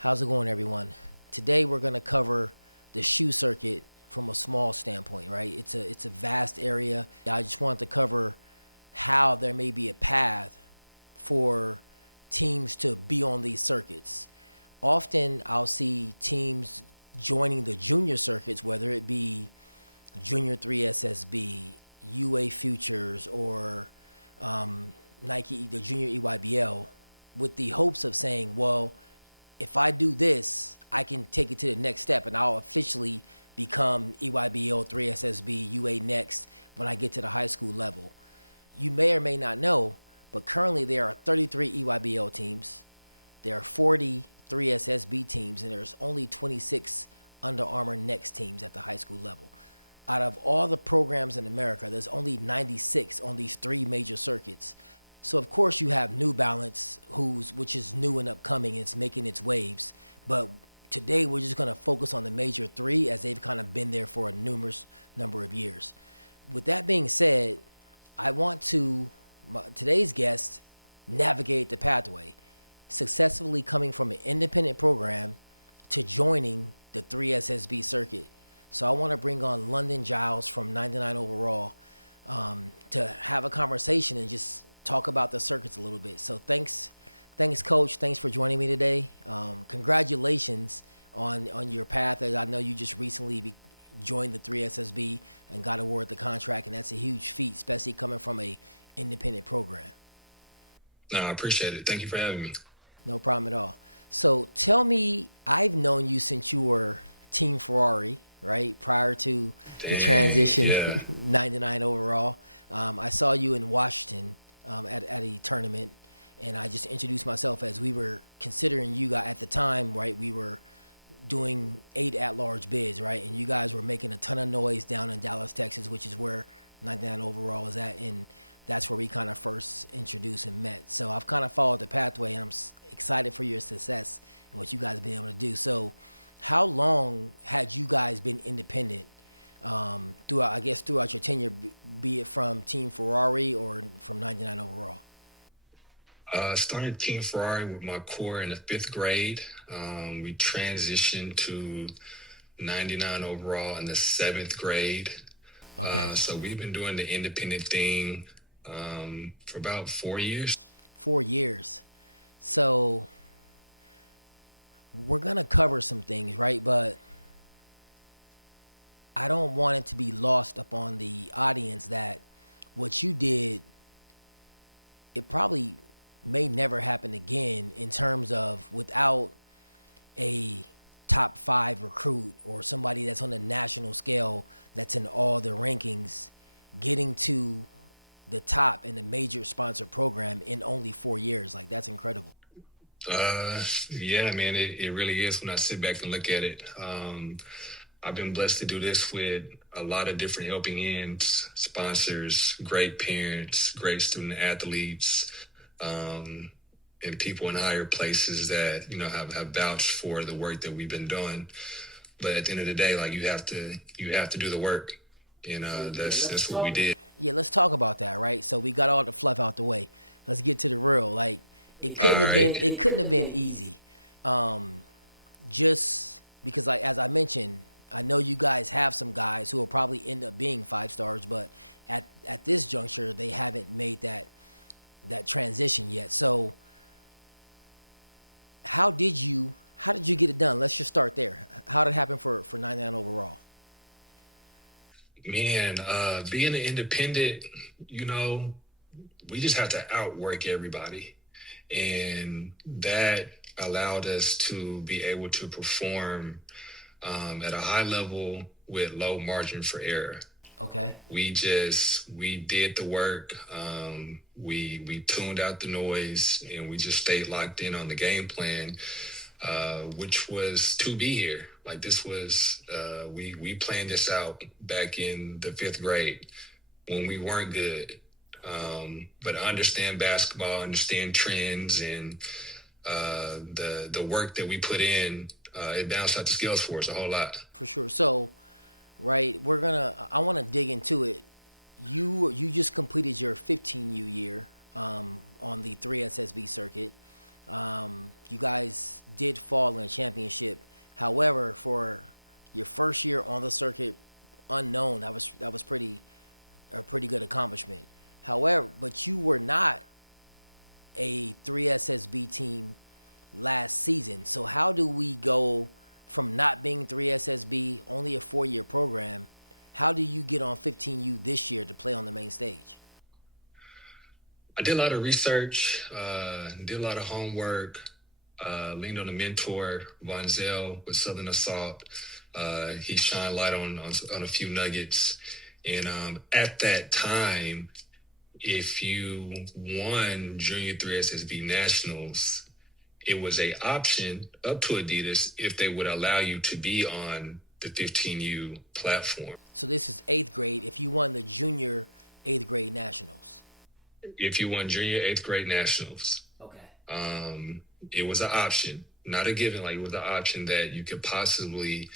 How's it going, everyone? Today we're going to cover the shoe circuit from a small standpoint, right? It's a vast area. I just wanted to cover how there may be a path for teams to be on these circuits. Often I'll see teams joining the junior circuits, whether it be Junior 3 SSB, UA Futures, or Nike, the Junior EYBL, with the hopes of saying, well, if I do this, I can take it to the next step and I'll officially become EYBL 3SSB UA next when I get to the high school level. You may or may not know, but currently there are 33 EYBL teams, there are 40 3SSB teams, and there's only 26 Under Armour Next teams at the high school level. Out of all the programs in America, there's only 96 on these three major circuits. So of course you have New Balance, which is new and upcoming. It's making its waves. But today we're just going to focus on the major three as they've kind of been there for a numerous number of years. With that being said, I want today's guest navigate the pathway, successfully coming from an independent program to joining the 3SSB circuit. So I want to bring on London Giles from 99 Overall to have a conversation and just talk about the circuits a little bit. So thanks, Coach. Thanks for joining me today. Congratulations on your path. I know you just recently joined the 3SSB and got awarded the contract, and that's a huge feat, especially coming from a independent program. No, I appreciate it. Thank you for having me. No problem at all. So tell me, I've known you since you were Team Ferrari, right? Prior to the transition, yeah. 99 Overall. I saw you in Washington at a tournament, and I just introduced myself as we were considering you guys at the time, right? We were doing 8 at-large bids, right? And you guys were making a ton of noise down in Dallas, Texas, which is where 99 Overall is at, and that's where we kind of first introduced and met. So I've kind of followed the pathway, and I'm excited for your success and what you guys have been able to do. So how long had you guys been independent throughout your tenure, be it from Team Ferrari or from 99 Overall? Started Team Ferrari with my core in the 5th grade. We transitioned to 99 overall in the 7th grade. Okay. So we've been doing the independent thing for about 4 years. 4 years. So we're going to cover some things, right? But I don't want it to be lost upon the audience that what you did, it probably may never happen again in terms of without a top 5 recruit or somebody that's on the national scale that's in all the rankings getting to the top in a major sponsor program in only 4 years. Like, that's incredible. Yeah, man, it really is when I sit back and look at it. I've been blessed to do this with a lot of different helping hands, sponsors, great parents, great student athletes, and people in higher places that, have vouched for the work that we've been doing. But at the end of the day, like you have to do the work. That's what we did. Yeah, let's talk about that, right? So we got all the fluff out the way. Let's get to the real. Like, it couldn't have been easy. Just because, like, as I mentioned, I know you guys have some guys who will probably end up being 5 stars, but at this juncture, they haven't made that transition yet. So how did you get it done? Let's just start there. How did it happen for 99 Overall? Man, being an independent, we just have to outwork everybody. And that allowed us to be able to perform at a high level with low margin for error. Okay. We did the work. We tuned out the noise, and we just stayed locked in on the game plan, which was to be here. Like, this was, we planned this out back in the 5th grade when we weren't good. But I understand basketball, understand trends, and the work that we put in, it balanced out the scales for us a whole lot. For sure. So, right, I want to dig into it. You just completed your 15U year on the 3SSB circuit. You guys did fall in a championship. However, for your first year on the circuit, unknown, that was pretty good accomplishment. However, but you were not a 3SSB team last season. So how do we go from not being 3SSB, only a 4-year program? How do you get on 15U this year to play on the main stage? I did a lot of research, did a lot of homework, leaned on a mentor, Von Zell with Southern Assault. He shined light on a few nuggets. And at that time, if you won Junior 3 SSB Nationals, it was a option up to Adidas if they would allow you to be on the 15U platform. So this is eighth grade. If you won the junior eighth grade nationals. If you won Junior 8th grade Nationals, Okay. it was an option, not a given. Like, it was an option that you could possibly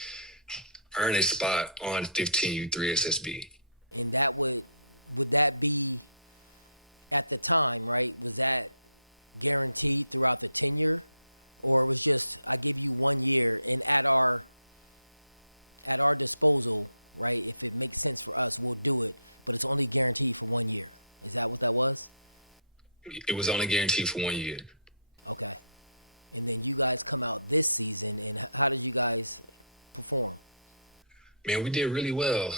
earn a spot on 15U 3SSB. And that would that be at the time, right? Was that guaranteed throughout the tenure, or it was just I give you 1 year and at our disposal, right? If it makes sense for us, we'll do it, but it's only guaranteed for 1 year. Is that what that was? It was only guaranteed for 1 year. Okay. And then you guys come out this season, and how did you guys perform? Man, we did really well.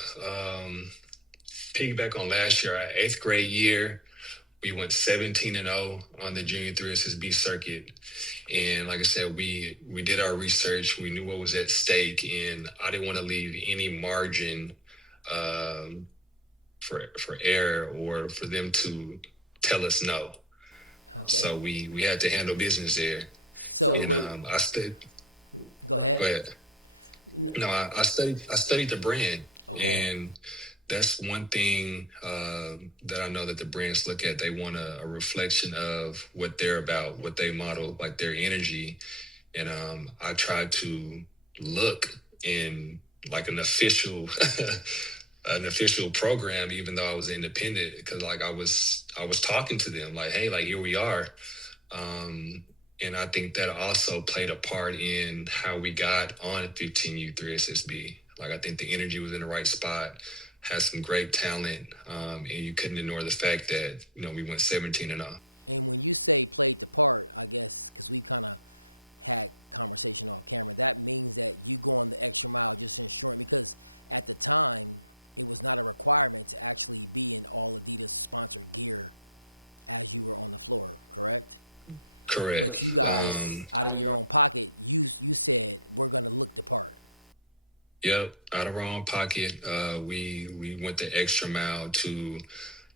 Piggyback on last year, our 8th grade year, we went 17-0 on the Junior 3 SSB circuit. And like I said, we did our research. We knew what was at stake, and I didn't want to leave any margin for error or for them to tell us no. Okay. So we had to handle business there. So, And but I studied. go ahead. Go ahead. No, I studied the brand, Okay. and that's one thing that I know that the brands look at. They want a reflection of what they're about, what they model, like their energy. And I tried to look in like an official an official program, even though I was independent, because like I was talking to them like, hey, like, here we are. And I think that also played a part in how we got on 15U3SSB. Like, I think the energy was in the right spot, had some great talent, and you couldn't ignore the fact that, we went 17-0. And when you say played the part, I guess because we kind of had conversation off camera, that means that you go on the extra mile just ensuring, because at the time it was not a requirement to actually be in all Adidas sponsored gear as you were on the floor, correct? But Correct. you guys, out of your own pocket, you said we're gonna look the part. Yep, out of our own pocket, we went the extra mile to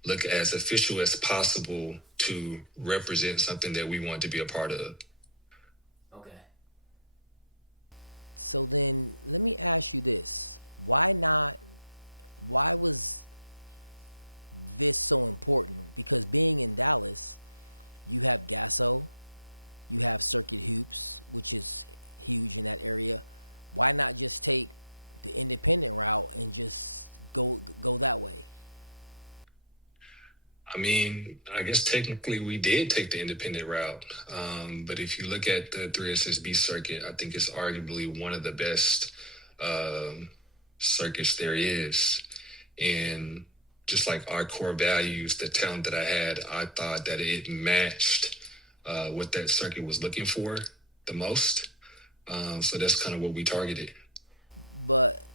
look as official as possible to represent something that we want to be a part of. Okay. So then let me ask you this. Why not why was this so important? Because being in Dallas, you have Gasso, you have Circuit Hoops, which is huge in that area. Why not just take the independent route and just go that way? I mean, I guess technically we did take the independent route. But if you look at the 3SSB circuit, I think it's arguably one of the best circuits there is. And just like our core values, the talent that I had, I thought that it matched what that circuit was looking for the most. So that's kind of what we targeted. But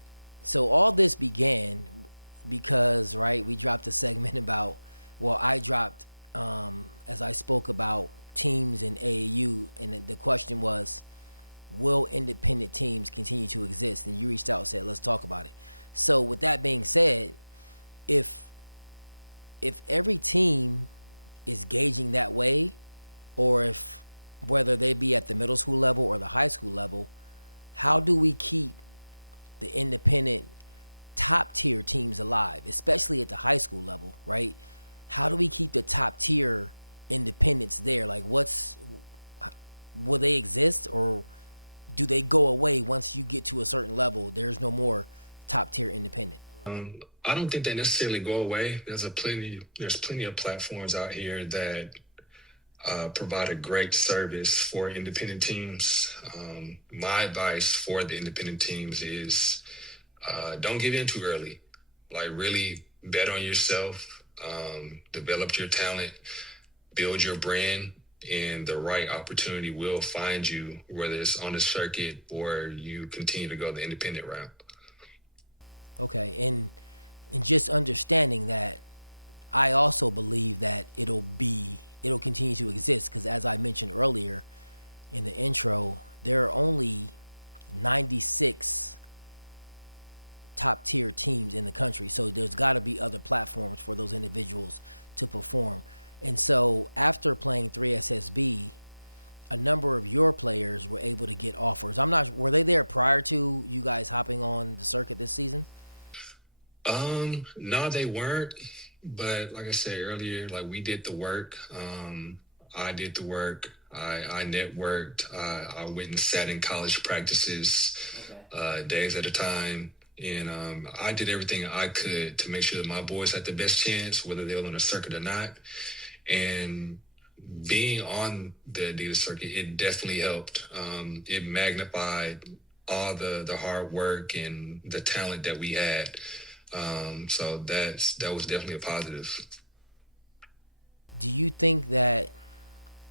so all this began because, right, we dropped a segment about, well, I dropped as I spoke about teams in AAU, and the question was, will independent teams continue to exist? And you reached out and said, let's talk about it. So with that being said, if every team is gauging that way, or if whether they be at the middle school level or the high school level, how do we keep the independent top tier teams alive, especially at the high school level, right? How do we keep the top tier independents there? Like, will they exist, or do they go away once you get to a certain level? There's no more top tier independent. I don't think they necessarily go away. There's plenty of platforms out here that provide a great service for independent teams. My advice for the independent teams is don't give in too early. Like, really bet on yourself, develop your talent, build your brand, and the right opportunity will find you, whether it's on the circuit or you continue to go the independent route. Okay, and just understanding that, I also believe that it'll continue to exist because, as I mentioned earlier in the intro, there are only 96 top tier teams in the country. So there's got to be other platforms for those individuals to perform. And so after playing 3SSB, a number of your players were able to get offers. I'm not were they there prior to you guys hopping on the circuit this season? No, they weren't. But like I said earlier, like, we did the work. I did the work. I networked. I went and sat in college practices, days at a time. And I did everything I could to make sure that my boys had the best chance, whether they were on the circuit or not. And being on the Adidas circuit, it definitely helped. It magnified all the hard work and the talent that we had. So that was definitely a positive. Do you think that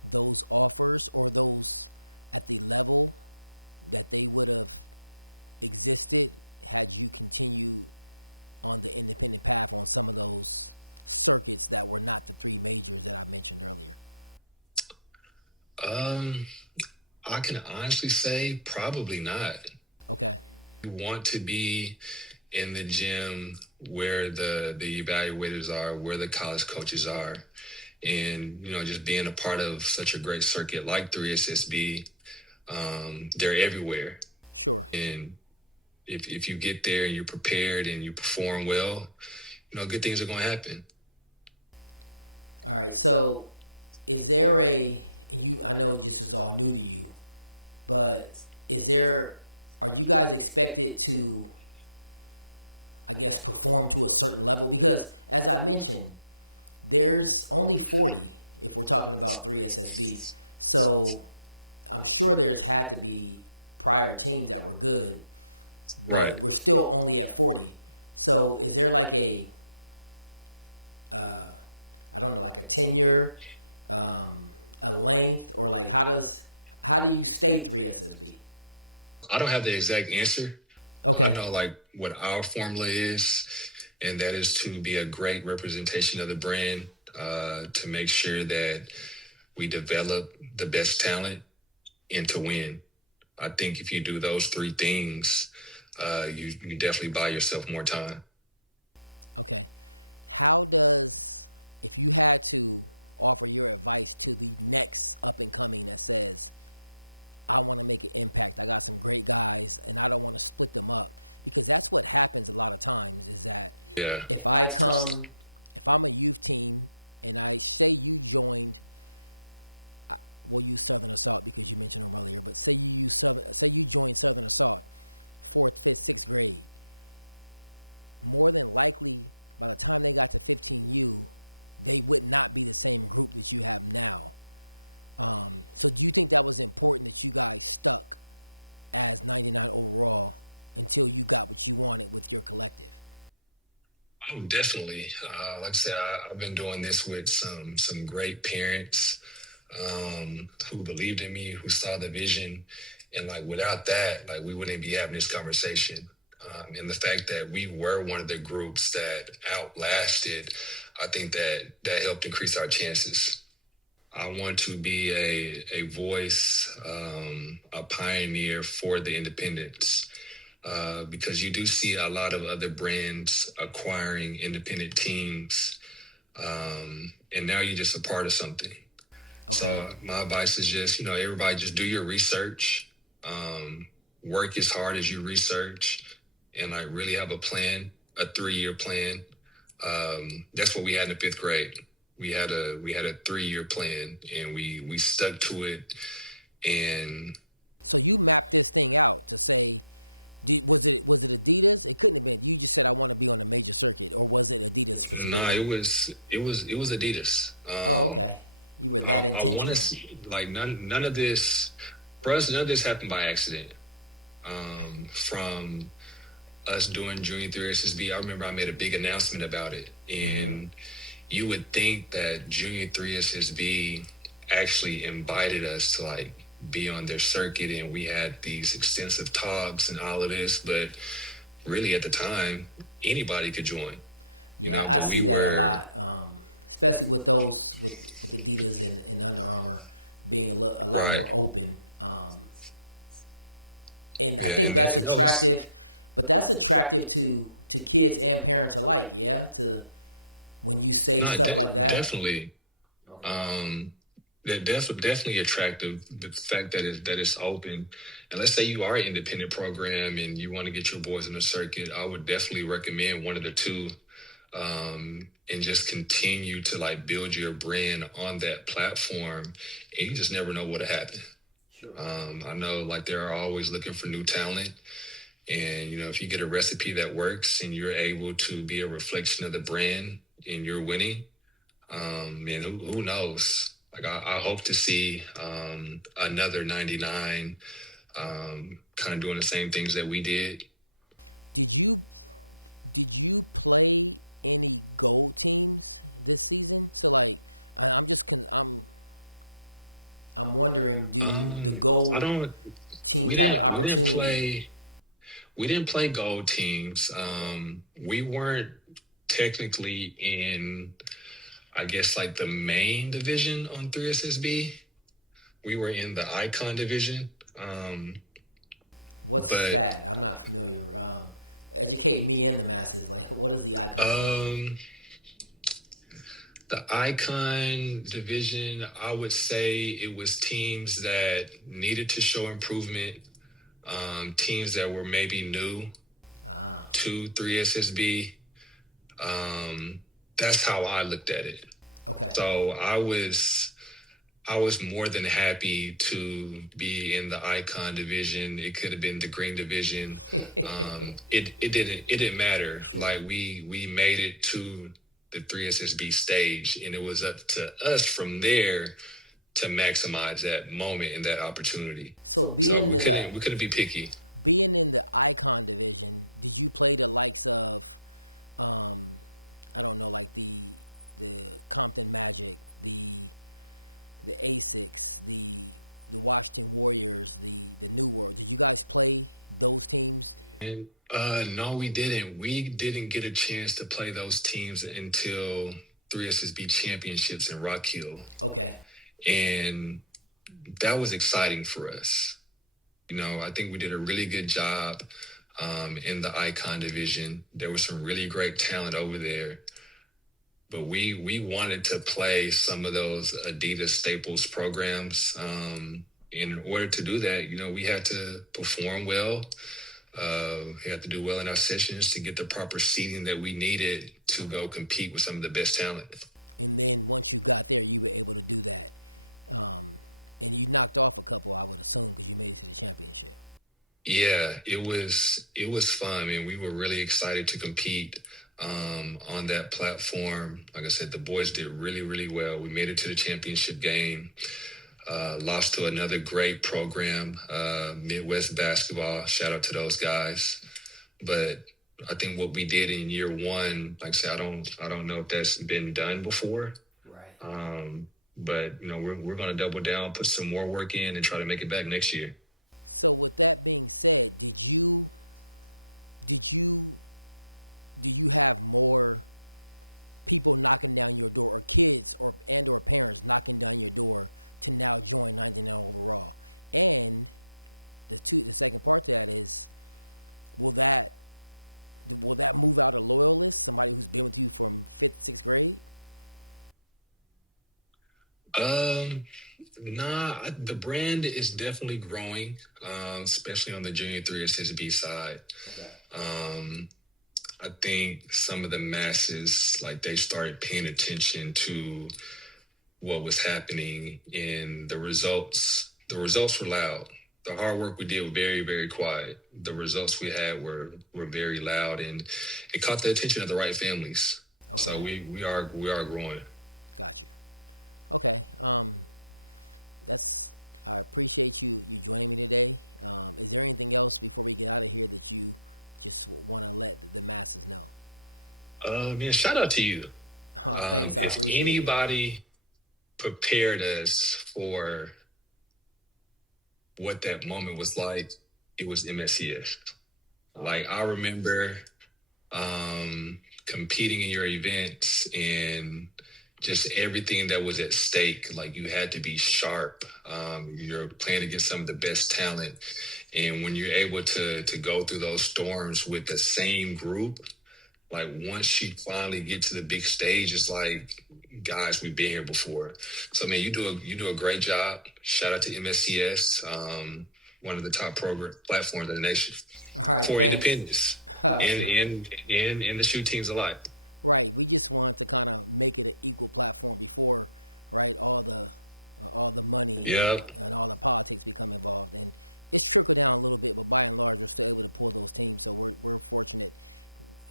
those offers or those at the level that they would have existed had you continued on the independent path on some of those circuits that were not the three majors that I mentioned earlier? Um, I can honestly say probably not. Okay. You want to be in the gym where the evaluators are, where the college coaches are, and just being a part of such a great circuit like 3SSB. They're everywhere, Sure. and if you get there and you're prepared and you perform well, good things are going to happen. All right. So, is there and I know this is all new to you, but are you guys expected to, I guess, perform to a certain level? Because, as I mentioned, there's only 40 if we're talking about 3SSB. So, I'm sure there's had to be prior teams that were good, but Right. we're still only at 40. So, is there like I don't know, like a tenure, a length, or like how do you stay 3SSB? I don't have the exact answer. I Okay. know, like, what our formula is, and that is to be a great representation of the brand, to make sure that we develop the best talent and to win. I think if you do those three things, you definitely buy yourself more time. Okay. If you had to offer your advice to the next up and coming that says, I want to make an impact, I got some great guys, and I don't want to split them up, because that's what happens a lot of times is that Yeah. if I'm a youth team and I say you joined, we'll use Southern Assault because you mentioned them earlier, but say you joined Southern Assault, fourth, fifth, sixth grade. More than likely, by the time they got to 15U, they would not be the same group that you have now. So do you think that was important that you guys stuck as 99 overall until you got what you wanted with your collective? Oh, definitely. Like I said, I've been doing this with some great parents, who believed in me, who saw the vision, and, like, without that, like, we wouldn't be having this conversation. And the fact that we were one of the groups that outlasted, I think that helped increase our chances. I want to be a voice, a pioneer for the independents, because you do see a lot of other brands acquiring independent teams, and now you're just a part of something. Okay. So my advice is just, everybody just do your research, work as hard as you research, and, like, really have a plan, a 3-year plan. That's what we had in the fifth grade. We had a 3-year plan, and we stuck to it. And So you mapped this thing out to say, was it Adidas? It couldn't have been. You just said I want to be on a major circuit, or was it Adidas nah, specifically? it was Adidas. Oh, okay. You were that I want to intentional. see like none of this for us. None of this happened by accident. From us doing Junior 3 SSB, I remember I made a big announcement about it, Mm-hmm. and you would think that Junior 3 SSB actually invited us to like be on their circuit, and we had these extensive talks and all of this, but really at the time anybody could join, Yeah, I but see we that a were lot, especially with those with Adidas and Under Armour being a lot more right. open. And I Yeah, think and that's no, it's attractive, but that's attractive to kids and parents alike. Yeah, to when you say not stuff like that. definitely. Um, definitely attractive. The fact that it's open, and let's say you are an independent program and you want to get your boys in the circuit, I would definitely recommend one of the two, and just continue to like build your brand on that platform. And you just never know what'll happen. I know like they're always looking for new talent, and if you get a recipe that works and you're able to be a reflection of the brand and you're winning, man, who knows? Like I hope to see another 99 kind of doing the same things that we did. Did you did you play any gold teams this season? So like, I'm just I'm wondering, do the I gold don't. teams We have an didn't. We didn't opportunity? play. We didn't play gold teams. We weren't technically in, I guess, like the main division on 3SSB. We were in the icon division. Um, What's but that? I'm not familiar. Educate me and the masses. Like, what is the icon division? um, the icon division, I would say it was teams that needed to show improvement, teams that were maybe new Ah, to 3SSB. Um, that's how I looked at it. okay. So I was more than happy to be in the icon division. It could have been the green division. It didn't matter. Sure. Like we made it to the 3SSB stage, and it was up to us from there to maximize that moment and that opportunity. So So we couldn't be picky. being in the icon division, did you play the likes of, um, I don't know, like the Compton Magic, the Asics, the Washington Warriors, the New World? Did you guys play those teams? And no, we didn't. We didn't get a chance to play those teams until 3SSB championships in Rock Hill. Okay. And that was exciting for us. I think we did a really good job in the icon division. There was some really great talent over there, but we wanted to play some of those Adidas Staples programs. In order to do that, we had to perform well. We had to do well in our sessions to get the proper seating that we needed to go compete with some of the best talent. And then once you got there, you were able to do that. And you knocked off a couple, I would assume, because you made it to the championship. Yeah, it was fun, and we were really excited to compete on that platform. Like I said, the boys did really, really well. We made it to the championship game. Lost to another great program, Midwest Basketball. Shout out to those guys. But I think what we did in year one, like I said, I don't know if that's been done before. Right. But we're going to double down, put some more work in, and try to make it back next year. So with that being said, did you do you have more people knocking down your door, or kids or parents knocking down your door to now join 99 overall? And the second part to that is, will that move out a loyalist, somebody who's been with you from fifth, sixth grade? Um, Nah, the brand is definitely growing, especially on the Junior 3 SSB side. Um, I think some of the masses, like they started paying attention to what was happening, and the results were loud. The hard work we did was very, very quiet. The results we had were very loud, and it caught the attention of the right families. So Okay, we are growing. got you. Okay. That's I appreciate you joining me today. Is there anything else before we get out of here that you just want to let the masses know? Yeah, shout out to you. Thanks, I If appreciate it. anybody prepared us for what that moment was like, it was MSCS. Like I remember competing in your events and just everything that was at stake. Like you had to be sharp. You're playing against some of the best talent, and when you're able to go through those storms with the same group, like once you finally get to the big stage, it's like, guys, we've been here before. So man, you do a great job. Shout out to MSCS, one of the top program platforms in the nation All right, for thanks. independence and the shoe teams alike. Right, we just wanted to kind of make it an equal platform before, right? All the money Yep. and all the politics become involved, and it's trickled down a little bit, but by and large, we're still able to pull those teams. So we're fortunate,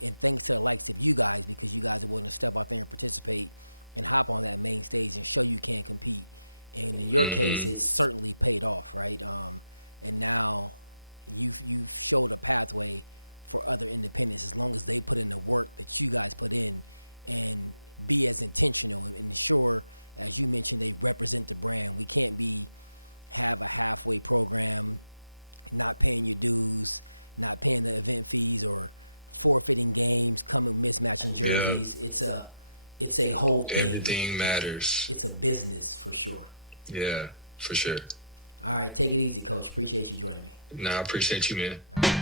and thanks to the likes of you guys, because you guys are willing to step out there and participate and hop on that main stage and show you can compete. And in your case, Hmm. it's certainly paid off, right? And now you've showed a pathway for other independents as long as they put in the work that you guys put in and be as intentional and ensure, as you mentioned, they represent the brand. We can't be have a halfway program, not paying your dues, not paying the event fees, or forfeiting games, coming mismatching Yep. jerseys. It's a whole thing. Everything matters. It's a business for sure. Yeah, for sure. All right, take it easy, coach. Appreciate you joining me. Now I appreciate you, man. All right.